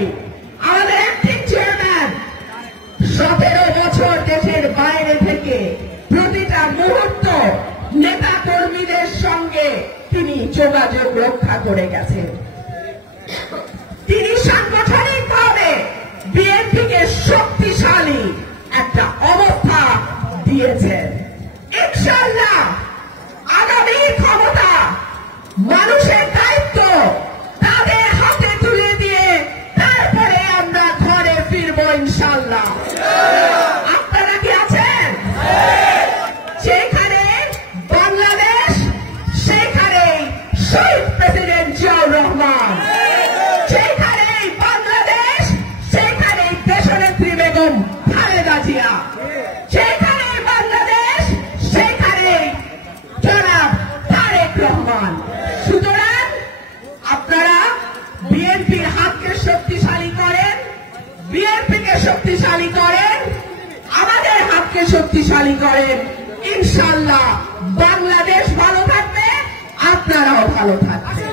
করি। আমাদের acting chairman 17 বছর দেশের বাইরে থেকে প্রতিটা মুহূর্ত নেতা কর্মীদের সঙ্গে তিনি যোগাযোগ রক্ষা করে গেছেন। তিনি সাংগঠনিকভাবে বিএনপিকে শক্তিশালী একটা অবস্থা দিয়েছেন। ইনশাআল্লাহ আগামী ক্ষমতা মানুষের দায়িত্ব তাদের হাতে তুলে দিয়ে তারপরে আমরা ঘরে ফিরবো ইনশাআল্লাহ। আপনারা কি আছেন? যেখানে বাংলাদেশ সেখানে শহীদ প্রেসিডেন্ট জিয়াউর রহমান, যেখানে বাংলাদেশ সেখানে দেশনেত্রী বেগম খালেদা জিয়া, যেখানে বাংলাদেশ সেখানে জনাব তারেক রহমান। সুতরাং আপনারা বিএনপির হাতকে শক্তিশালী করেন, বিএনপিকে শক্তিশালী করেন, আমাদের হাতকে শক্তিশালী করেন। ইনশাআল্লাহ বাংলাদেশ ভালো থাকবে, আপনারাও ভালো থাকবেন।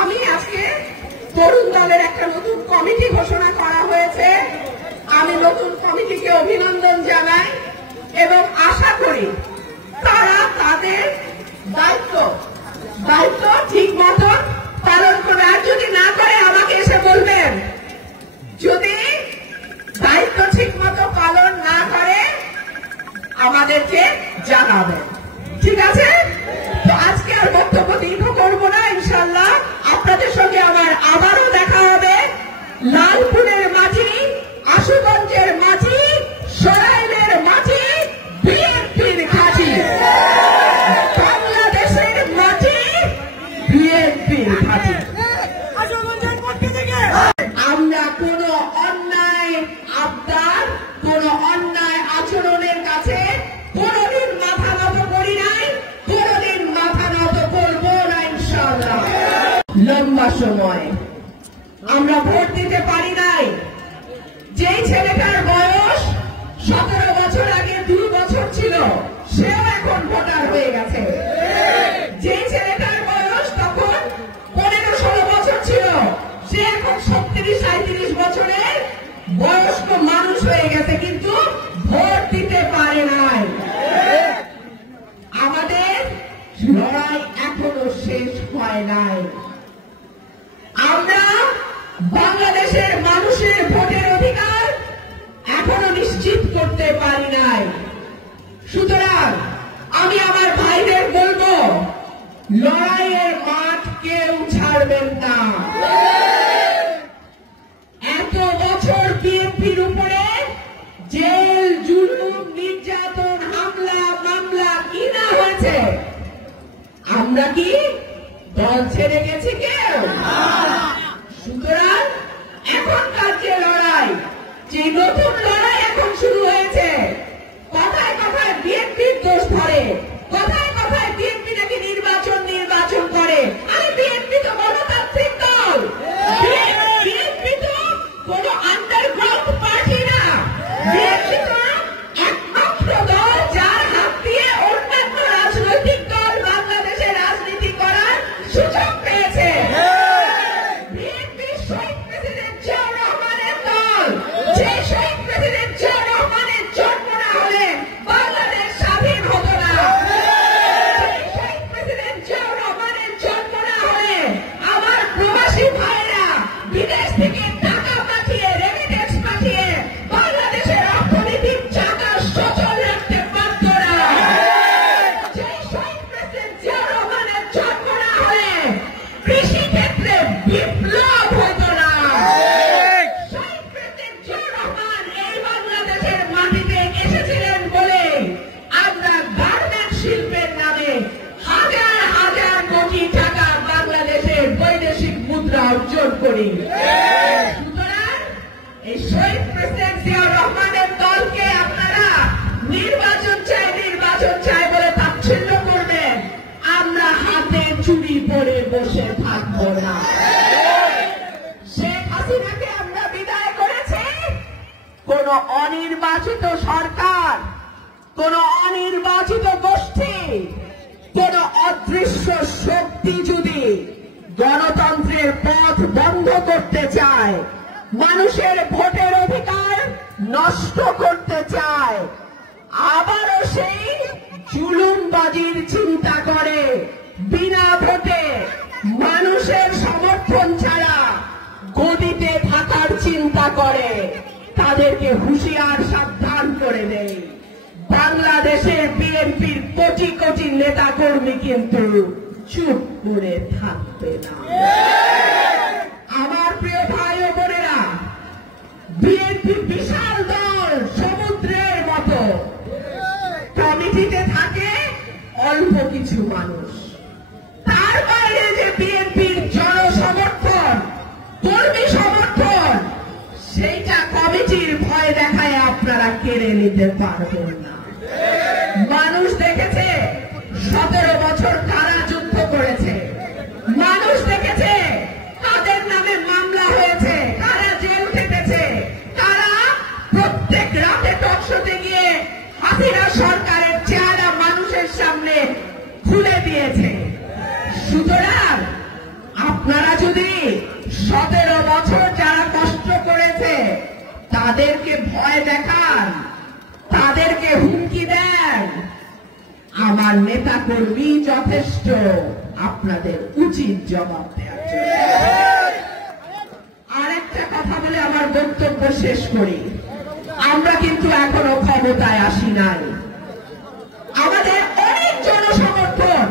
আমি আজকে তরুণ দলের একটা নতুন কমিটি ঘোষণা করা হয়েছে। আমি নতুন কমিটিকে অভিনন্দন জানাই এবং আশা করি তারা তাদের দায়িত্ব ঠিক মতন পালন করবে। আর যদি না করে আমাকে এসে বলবেন, যদি দায়িত্ব ঠিক মতো পালন না করে আমাদেরকে জানাবেন, ঠিক আছে? তো আজকে আর বক্তব্য দীর্ঘ করবো না। ইনশাআল্লাহ আপনাদের সঙ্গে আমার আবারও দেখা হবে। লালপুরের মাঝি, আশুগঞ্জের মাঝি, সরাইলের মাঝি, বিএনপির ঘাঁটি, বাংলাদেশের মাঝি, বিএনপির ঘাঁটি। আমরা কোন অন্যায় আবদার, কোন অন্যায় আচরণের কাছে কোনদিন মাথা নত করি নাই, কোনদিন মাথা নত করবো না ইনশাআল্লাহ। লম্বা সময় আমরা ভোট দিতে পারি নাই। যেই ছেলেটার বয়স 17 বছর আগে 2 বছর ছিল, সেও এখন ভোটার হয়ে গেছে। যেই ছেলেটার বয়স তখন 15-16 বছর ছিল, সে এখন 37-38 বছরের বয়স্ক মানুষ হয়ে গেছে, কিন্তু ভোট দিতে পারে নাই। আমাদের লড়াই এখনো শেষ হয় নাই। আমরা বাংলাদেশের মানুষের ভোটের অধিকার এখনো নিশ্চিত করতে পারি নাই। সুতরাং আমি আমার ভাইদের বলবো, লড়াইয়ের মাঠ কেউ ছাড়বেন না। এত বছর বিএনপির উপরে জেল, জুলুম, নির্যাতন, হামলা, মামলা কি না হয়েছে? আমরা কি দল ছেড়ে গেছি কেউ? সুতরাং এখনকার যে লড়াই, যে নতুন লড়াই এখন শুরু হয়েছে, কথায় কথায় বিএনপির দোষ ধরে, কথায় কথায় বিএনপি নাকি নির্বাচন করে। আরে বিএনপি তো গণতান্ত্রিক দল, বিএনপি তো কোন আন্ডারগ্রাউন্ড পার্টি না। বিএনপি তো একমাত্র দল যার হাত দিয়ে অন্যান্য রাজনৈতিক দল বাংলাদেশে রাজনীতি করার সুযোগ পেয়েছে। বিএনপি শহীদ প্রেসিডেন্ট জিয়াউর রহমানের দল। যে শহীদ প্রেসিডেন্ট জিয়াউর রহমানের জন্ম না হলে বাংলাদেশ স্বাধীন হতো না। শহীদ প্রেসিডেন্ট জিয়াউর রহমানের জন্ম না হলে আমার প্রবাসী ভাইরা বিদেশ থেকে টাকা পাঠিয়ে, রেমিটেন্স পাঠিয়ে বাংলাদেশের অর্থনীতির চাকা সচল রাখতে পারত না। শহীদ প্রেসিডেন্ট জিয়াউর রহমানের জন্ম না হলে কৃষি ক্ষেত্রে বিপ্লব হতো না। শহীদ প্রেসিডেন্ট জিয়াউর রহমান এই বাংলাদেশের মাটিতে এসেছিলেন বলে আমরা গার্মেন্ট শিল্পের নামে হাজার হাজার কোটি টাকা বাংলাদেশের বৈদেশিক মুদ্রা অর্জন করি। সুতরাং এই শহীদ প্রেসিডেন্ট জিয়াউর রহমানের দলকে আপনারা নির্বাচন চাই বলে তাচ্ছিল্য করবেন, আমরা হাতে চুরি পরে বসে থাকবো না। শেখ হাসিনাকে আমরা বিদায় করেছি, কোন অনির্বাচিত সরকার, কোন অনির্বাচিত গোষ্ঠী, কোন অদৃশ্য শক্তি যদি গণতন্ত্রের পথ বন্ধ করতে চায়, মানুষের ভোটের অধিকার নষ্ট করতে চায়, আবারও সেই জুলুমবাজির চিন্তা করে, বিনা ভোটে মানুষের সমর্থন ছাড়া গদিতে থাকার চিন্তা করে, তাদেরকে হুঁশিয়ার সাবধান করে দেয়। বাংলাদেশের বিএনপির কোটি কোটি নেতা কর্মী কিন্তু চুপ করে থাকবে না। আমার প্রিয় ভাই ও বোনেরা, বিএনপি বিশাল দল, সমুদ্রের মতো। কমিটিতে থাকে অল্প কিছু মানুষ, তার বাইরে যে বিএনপির জনসমর্থন, কর্মী সমর্থন, সেইটা কমিটির ভয় দেখায় আপনারা কেড়ে নিতে পারবেন না। মানুষ দেখেছে 17 বছর কারা যুদ্ধ করেছে, মানুষ দেখেছে কাদের নামে মামলা হয়েছে, কারা জেল খেটেছে, কারা প্রত্যেক রাতে টকশোতে গিয়ে হাসিনা সরকারের চেহারা মানুষের সামনে খুলে দিয়েছে। সুতরাং আপনারা যদি 17 বছর যারা কষ্ট করেছে তাদেরকে ভয় দেখান, তাদেরকে হুমকি দেন, আমার নেতা কর্মী যথেষ্ট, আপনাদের উচিত জবাব দেওয়ার জন্য। আরেকটা কথা বলে আমার বক্তব্য শেষ করি। আমরা কিন্তু এখনো ক্ষমতায় আসি নাই, আমাদের অনেক জনসমর্থন,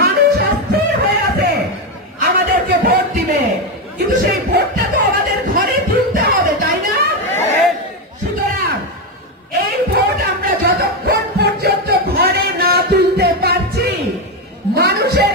মানুষ অস্থির হয়ে আছে আমাদেরকে ভোট দিবে, কিন্তু সেই ভোটটা তো আমাদের ঘরে তুলতে হবে, তাই না? সুতরাং এই ভোট আমরা যতক্ষণ পর্যন্ত ঘরে না তুলতে পারছি, মানুষের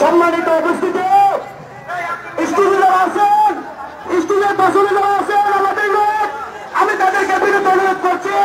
সম্মানিত উপস্থিতি, স্টুডেন্ট আছেন, স্টুডেন্ট বসনে যারা আছেন আমাদের লোক, আমি তাদেরকে বিরত অনুরোধ করছি